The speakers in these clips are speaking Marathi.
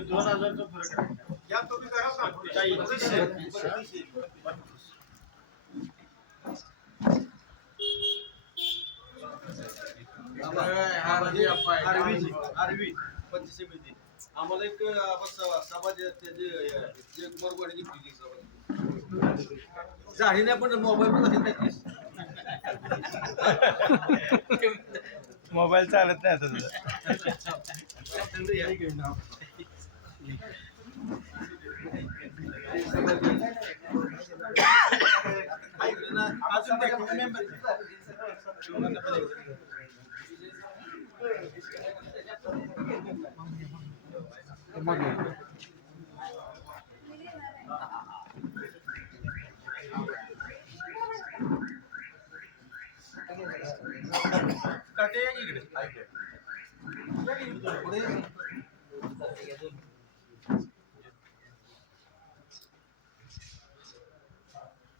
2000चा फरक आहे. या तुम्ही करा आरवी 25 आम्हाला एक समाज जे कुमारवाडी घेतली जाहीने पण मोबाईल पण मोबाईल चालत नाही आता तुझं.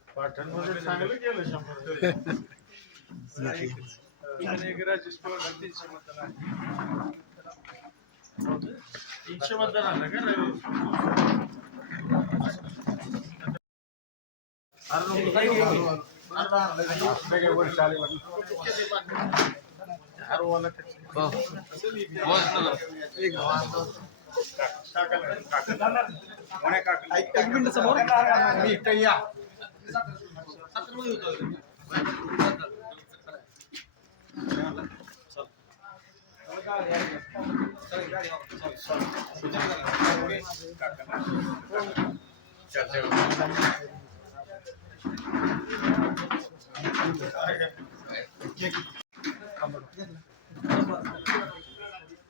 पाटणमध्ये चांगलं केलं 100 राजेश पवार 300 मतदान आहे. 300 मतदान आलं का एक मिनिट समोर मी इथं या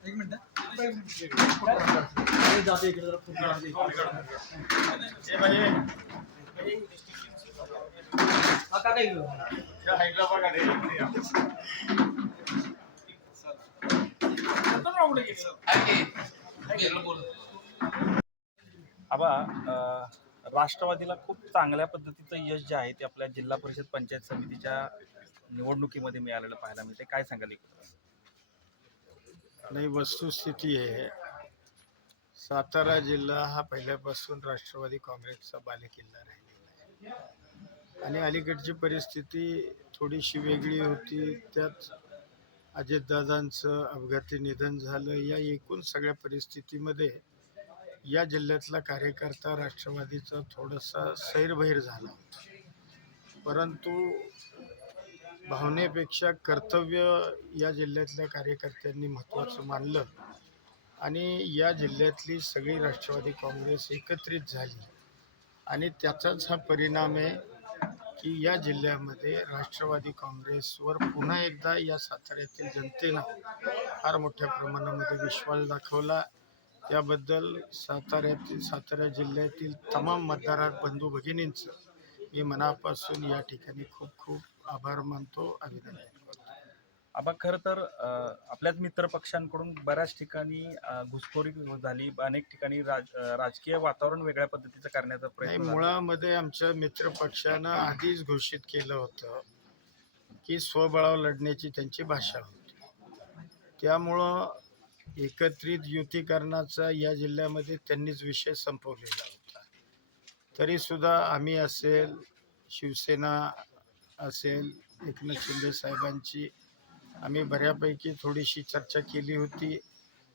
एक मिनिट जाते इकडे जरा आबा, राष्ट्रवादीला खूप चांगल्या पद्धतीचं यश जे आहे ते आपल्या जिल्हा परिषद पंचायत समितीच्या निवडणुकीमध्ये मिळालेलं पाहायला मिळते. काय सांगाल? नाही, वस्तुस्थिती आहे, सातारा जिल्हा हा पहिल्यापासून राष्ट्रवादी काँग्रेसचा बालेकिल्ला राहिलेला आहे आणि अलीकडची परिस्थिती थोडीशी वेगळी होती. त्यात अजितदादांचं अपघाती निधन झालं. या एकूण सगळ्या परिस्थितीमध्ये या जिल्ह्यातला कार्यकर्ता राष्ट्रवादीचा थोडासा सैरभैर झाला होता. परंतु भावनेपेक्षा कर्तव्य या जिल्ह्यातल्या कार्यकर्त्यांनी महत्त्वाचं मानलं आणि या जिल्ह्यातली सगळी राष्ट्रवादी काँग्रेस एकत्रित झाली आणि त्याचाच हा परिणाम आहे की या जिल्ह्यामध्ये राष्ट्रवादी काँग्रेसवर पुन्हा एकदा या साताऱ्यातील जनतेनं फार मोठ्या प्रमाणामध्ये विश्वास दाखवला. त्याबद्दल सातारा जिल्ह्यातील तमाम मतदार बंधू भगिनींचं मी मनापासून या ठिकाणी खूप खूप आभार मानतो, अभिनंदन करतो. आबा, खरं तर आपल्याच मित्र पक्षांकडून बऱ्याच ठिकाणी घुसखोरी झाली, अनेक ठिकाणी राजकीय वातावरण वेगळ्या पद्धतीचं करण्याचा प्रयत्न. मुळामध्ये आमच्या मित्र पक्षानं आधीच घोषित केलं होतं की स्वबळावर लढण्याची त्यांची भाषा होती. त्यामुळं एकत्रित युतीकरणाचा या जिल्ह्यामध्ये त्यांनीच विषय संपवलेला होता. तरीसुद्धा आम्ही असेल, शिवसेना असेल, एकनाथ शिंदे साहेबांची आम्ही बऱ्यापैकी थोडीशी चर्चा केली होती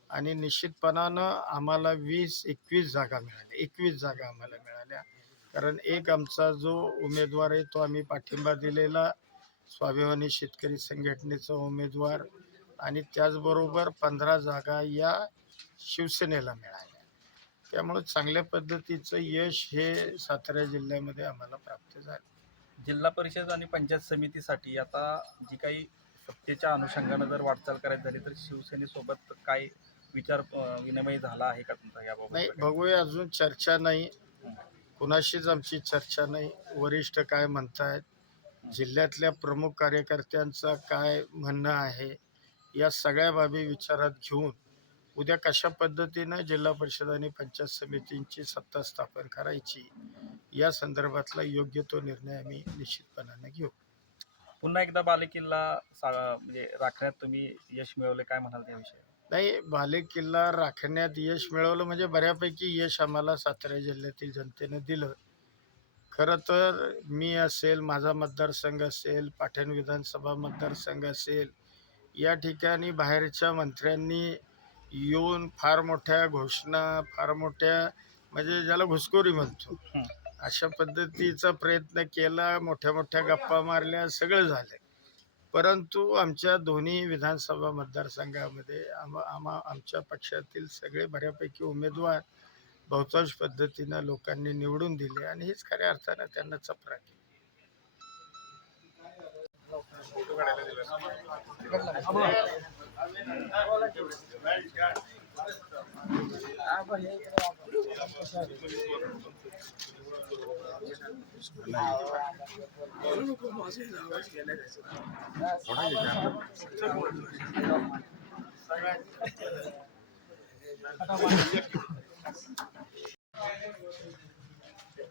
आणि निश्चितपणानं आम्हाला 20-21 जागा मिळाल्या. 21 जागा आम्हाला मिळाल्या. कारण एक आमचा जो उमेदवार आहे तो आम्ही पाठिंबा दिलेला स्वाभिमानी शेतकरी संघटनेचा उमेदवार आणि त्याचबरोबर 15 जागा या शिवसेनेला मिळाल्या. त्यामुळे चांगल्या पद्धतीचं यश हे सातारा जिल्ह्यामध्ये आम्हाला प्राप्त झालं. जिल्हा परिषद आणि पंचायत समितीसाठी आता जी काही सत्तेच्या अनुषंगानं जर वाटचाल करायची झाली तर शिवसेनेसोबत काय विचार विनिमय झाला आहे का तुमचा याबाबत? नाही, बघूया, अजून चर्चा नाही, कुणाशीच आमची चर्चा नाही. वरिष्ठ काय म्हणतायत, जिल्ह्यातल्या प्रमुख कार्यकर्त्यांचं काय म्हणणं आहे, या सगळ्या बाबी विचारात घेऊन उद्या कशा पद्धतीनं जिल्हा परिषद आणि पंचायत समितींची सत्ता स्थापन करायची या संदर्भातला योग्य तो निर्णय आम्ही निश्चितपणाने घेऊ. पुन्हा एकदा बालेकिल्ला म्हणजे राखण्यात तुम्ही यश मिळवले, काय म्हणाल त्याविषयी? नाही, बालेकिल्ला राखण्यात यश मिळवलं म्हणजे बऱ्यापैकी यश आम्हाला सातारा जिल्ह्यातील जनतेनं दिलं. खरं तर मी असेल, माझा मतदारसंघ असेल, पाटण विधानसभा मतदारसंघ असेल, या ठिकाणी बाहेरच्या मंत्र्यांनी येऊन फार मोठ्या घोषणा, फार मोठ्या म्हणजे ज्याला घुसखोरी म्हणतो, अशा पद्धतीचा प्रयत्न केला, मोठ्या मोठ्या गप्पा मारल्या, सगळं झालं. परंतु आमच्या दोन्ही विधानसभा मतदारसंघामध्ये आमच्या पक्षातील सगळे बऱ्यापैकी उमेदवार बहुतांश पद्धतीनं लोकांनी निवडून दिले आणि हेच खऱ्या अर्थानं त्यांना चपराक.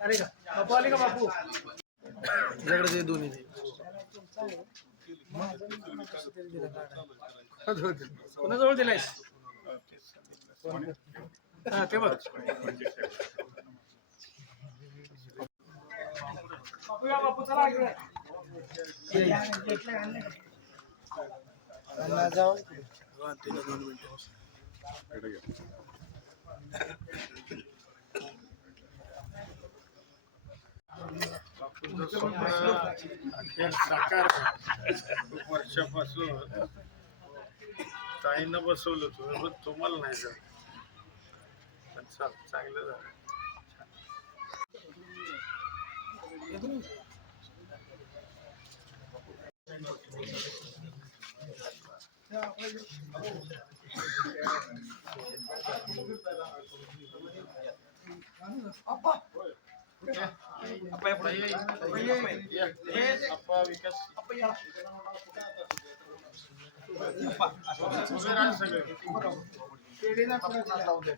आले का बापू? आले का बापू? तुझ्याकडे ते दोन्ही कोणाजवळ दिलायस? हा ते बघ. बापू या, बापू चला इकडे. अखेर साकार खूप वर्षापासून ताईनं बसवलं होतं, पण तुम्हाला नाही झालं. पण चांगलं झालं.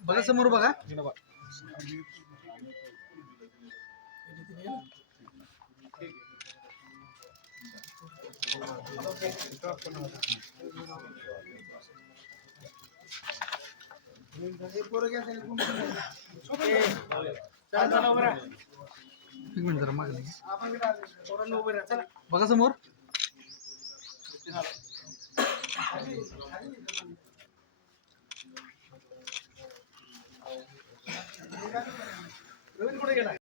बघा समोर बघा. एक मिनिट जरा मागणी बघा समोर. कुठे गेला?